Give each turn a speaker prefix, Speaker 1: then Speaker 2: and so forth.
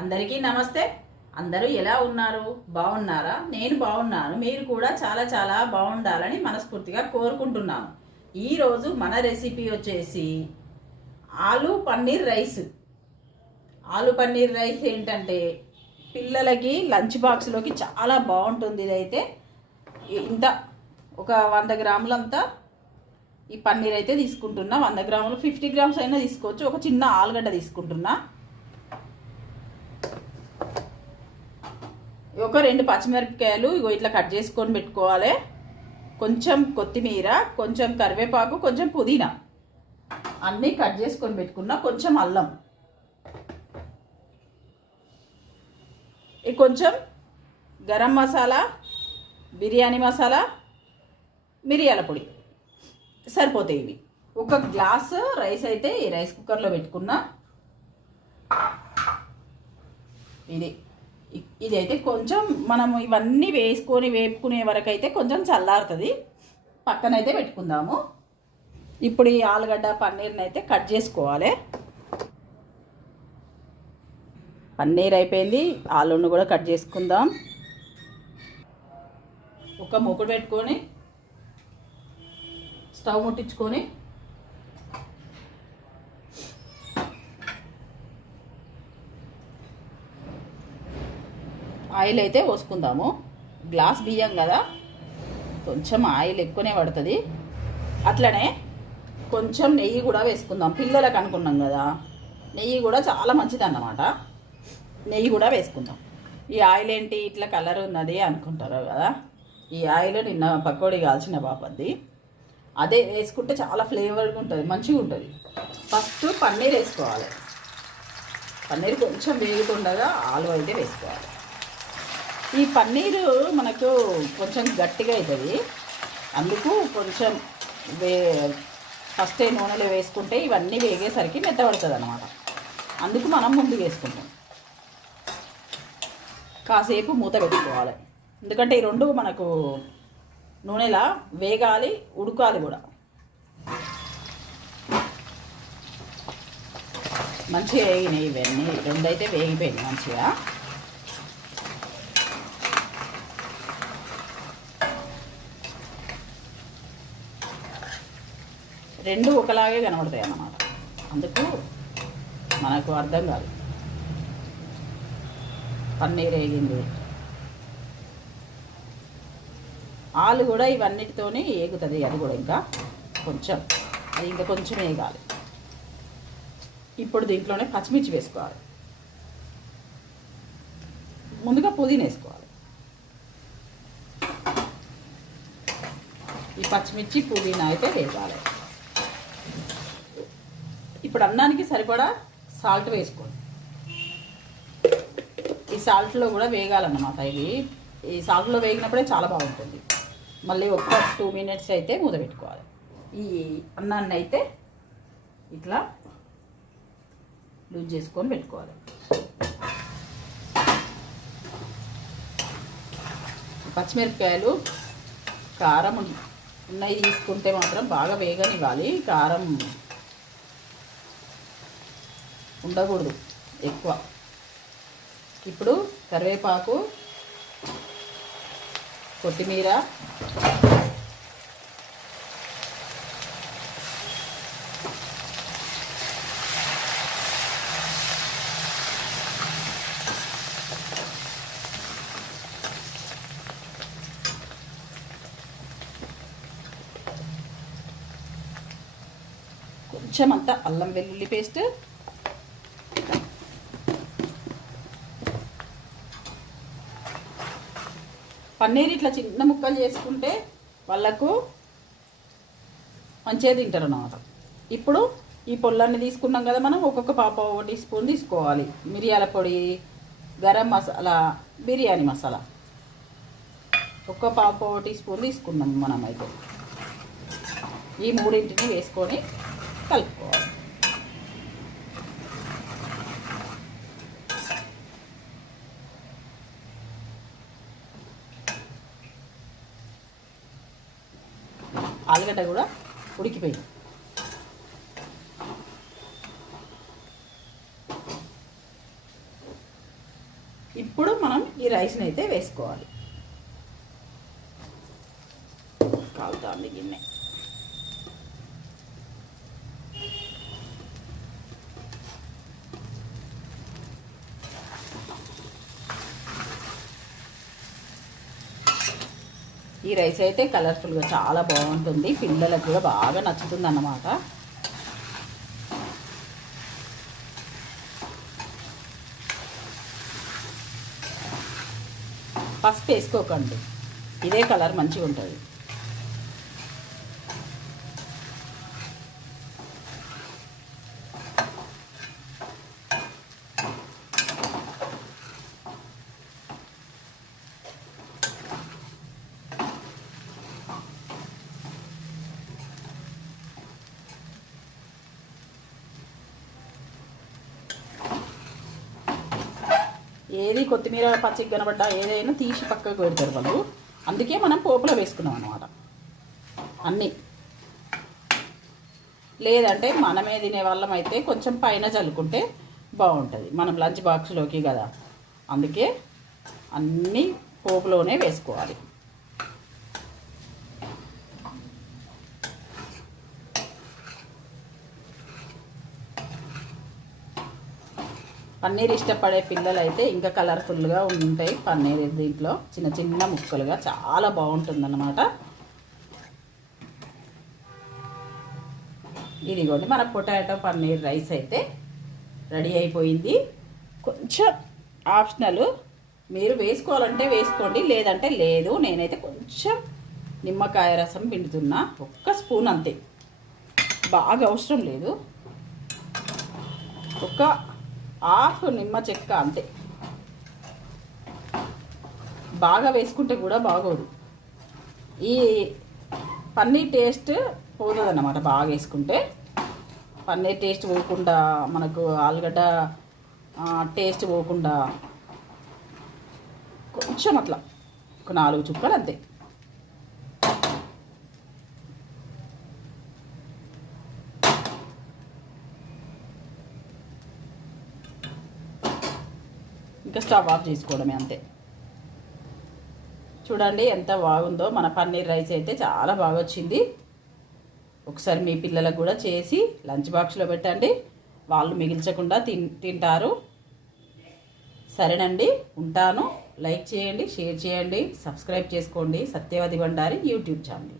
Speaker 1: అందరికీ నమస్తే. అందరూ ఎలా ఉన్నారు? బాగున్నారా? నేను బాగున్నాను. మీరు కూడా చాలా చాలా బాగుండాలని మనస్ఫూర్తిగా కోరుకుంటున్నాను. ఈరోజు మన రెసిపీ వచ్చేసి ఆలు పన్నీర్ రైస్. ఆలు పన్నీర్ రైస్ ఏంటంటే పిల్లలకి లంచ్ బాక్స్లోకి చాలా బాగుంటుంది ఇదైతే. ఇంత ఒక వంద గ్రాములంతా ఈ పన్నీర్ అయితే తీసుకుంటున్నా. వంద గ్రాములు ఫిఫ్టీ గ్రామ్స్ అయినా తీసుకోవచ్చు. ఒక చిన్న ఆలుగడ్డ తీసుకుంటున్నా. ఒక రెండు పచ్చిమిరపకాయలు ఇగో ఇట్లా కట్ చేసుకొని పెట్టుకోవాలి. కొంచెం కొత్తిమీర కొంచెం కరివేపాకు కొంచెం పుదీనా అన్నీ కట్ చేసుకొని పెట్టుకున్నా కొంచెం అల్లం. ఈ కొంచెం గరం మసాలా బిర్యానీ మసాలా మిరియాల పొడి. సరిపోతాయి ఇవి. ఒక గ్లాస్ రైస్ అయితే ఈ రైస్ కుక్కర్లో పెట్టుకున్నా. ఇది. ఇదైతే ఇది అయితే కొంచెం మనం ఇవన్నీ వేసుకొని వేపుకునే వరకు అయితే కొంచెం చల్లారుతుంది. పక్కనైతే పెట్టుకుందాము. ఇప్పుడు ఈ ఆలుగడ్డ పన్నీర్ని అయితే కట్ చేసుకోవాలి. పన్నీర్ అయిపోయింది. ఆలును కూడా కట్ చేసుకుందాం. ఒక మూకుడు పెట్టుకొని స్టవ్ ముట్టించుకొని ఆయిల్ అయితే పోసుకుందాము. గ్లాస్ బియ్యం కదా? కొంచెం ఆయిల్ ఎక్కువనే పడుతుంది. అట్లనే కొంచెం నెయ్యి కూడా వేసుకుందాం. పిల్లలకు అనుకున్నాం కదా? నెయ్యి కూడా చాలా మంచిది అన్నమాట. నెయ్యి కూడా వేసుకుందాం. ఈ ఆయిల్ ఏంటి? ఇట్లా కలర్ ఉన్నది అనుకుంటారు కదా? ఈ ఆయిల్ నిన్న పకోడీ కాల్చిన బాపద్ది అదే వేసుకుంటే చాలా ఫ్లేవర్గా ఉంటుంది. మంచిగా ఉంటుంది. ఫస్ట్ పన్నీర్ వేసుకోవాలి. పన్నీర్ కొంచెం వేగుతుండగా ఆలు అయితే వేసుకోవాలి. ఈ పన్నీరు మనకు కొంచెం గట్టిగా అవుతుంది. అందుకు కొంచెం వే ఫస్టే నూనెలో వేసుకుంటే ఇవన్నీ వేగేసరికి మెత్తబడుతుంది అనమాట అందుకు మనం ముందు వేసుకుంటాం. కాసేపు మూత పెట్టుకోవాలి. ఎందుకంటే ఈ రెండు మనకు నూనెలా వేగాలి ఉడకాలి కూడా. మంచిగా వేగినాయి ఇవన్నీ. రెండు అయితే వేగిపోయినాయి మంచిగా. రెండు ఒకలాగే కనబడతాయి అన్నమాట. అందుకు మనకు అర్థం కాదు. పన్నీర్ వేగింది. ఆలు కూడా ఇవన్నిటితోనే ఏగుతుంది అది కూడా ఇంకా కొంచెం అది ఇంకా కొంచెం వేగాలి ఇప్పుడు దీంట్లోనే పచ్చిమిర్చి వేసుకోవాలి. ముందుగా పుదీనా వేసుకోవాలి. ఈ పచ్చిమిర్చి పుదీనా అయితే వేగాలి. ఇప్పుడు అన్నానికి సరిపడా సాల్ట్ వేసుకోండి. ఈ సాల్ట్లో కూడా వేగాలన్నమాట ఇవి ఈ సాల్ట్లో వేగినప్పుడే చాలా బాగుంటుంది. మళ్ళీ ఒక్క టూ మినిట్స్ అయితే మూత పెట్టుకోవాలి. ఈ అన్నాన్ని అయితే ఇట్లా లూజ్ చేసుకొని పెట్టుకోవాలి. పచ్చిమిరపకాయలు కారం ఉన్నాయి తీసుకుంటే మాత్రం బాగా వేగనివ్వాలి. కారం ఉండకూడదు ఎక్కువ. ఇప్పుడు కరివేపాకు కొత్తిమీర కొంచెం అంతా అల్లం వెల్లుల్లి పేస్ట్ పన్నీర్ ఇట్లా చిన్న ముక్కలు చేసుకుంటే వాళ్ళకు మంచిగా తింటారు అన్నమాట. ఇప్పుడు ఈ పొల్లన్ని తీసుకున్నాం కదా మనం ఒక్కొక్క పాప ఒక టీ స్పూన్ తీసుకోవాలి. మిరియాల పొడి గరం మసాలా బిర్యానీ మసాలా. ఒక్క పాప టీ స్పూన్ తీసుకున్నాం మనం అయితే ఈ మూడింటిని వేసుకొని కలుపుకోవాలి. ఆలుగడ్డ కూడా ఉడికిపోయింది. ఇప్పుడు మనం ఈ రైస్ని అయితే వేసుకోవాలి. కాలుతోంది గిన్నె. ఈ రైస్ అయితే కలర్ఫుల్గా చాలా బాగుంటుంది. పిల్లలకు కూడా బాగా నచ్చుతుంది అన్నమాట పసుపు వేసుకోకండి. ఇదే కలర్ మంచిగా ఉంటుంది ఏది కొత్తిమీర పచ్చికి కనబడ్డా ఏదైనా తీసి పక్కకు పెడతారు వాళ్ళు. అందుకే మనం పోపులో వేసుకున్నాం అనమాట అన్నీ. లేదంటే మనమే తినే వాళ్ళం అయితే కొంచెం పైన చల్లుకుంటే బాగుంటుంది. మనం లంచ్ బాక్స్లోకి కదా. అందుకే అన్నీ పోపులోనే వేసుకోవాలి. పన్నీర్ ఇష్టపడే పిల్లలు అయితే ఇంకా కలర్ఫుల్గా ఉంటాయి. పన్నీర్ దీంట్లో చిన్న చిన్న ముక్కలుగా చాలా బాగుంటుందన్నమాట. ఇదిగోండి మన పొటాటో పన్నీర్ రైస్ అయితే రెడీ అయిపోయింది. కొంచెం ఆప్షనల్ మీరు వేసుకోవాలంటే వేసుకోండి లేదంటే లేదు. నేనైతే కొంచెం నిమ్మకాయ రసం పిండుతున్నా ఒక్క స్పూన్ అంతే. బాగా అవసరం లేదు. ఒక హాఫ్ నిమ్మ చెక్క అంతే. బాగా వేసుకుంటే కూడా బాగోదు. ఈ పన్నీర్ టేస్ట్ పోతుంది అన్నమాట బాగా వేసుకుంటే. పన్నీర్ టేస్ట్ పోకుండా మనకు ఆలుగడ్డ టేస్ట్ పోకుండా కొంచెం అట్లా. ఒక నాలుగు చుక్కలు అంతే. ఇంకా స్టవ్ ఆఫ్ చేసుకోవడమే అంతే. చూడండి ఎంత బాగుందో. మన పన్నీర్ రైస్ అయితే చాలా బాగా వచ్చింది ఒకసారి మీ పిల్లలకు కూడా చేసి లంచ్ బాక్స్లో పెట్టండి. వాళ్ళు మిగిల్చకుండా తిన్ తింటారు. సరేనండి ఉంటాను. లైక్ చేయండి షేర్ చేయండి సబ్స్క్రైబ్ చేసుకోండి. Satyavathi Bandari YouTube channel.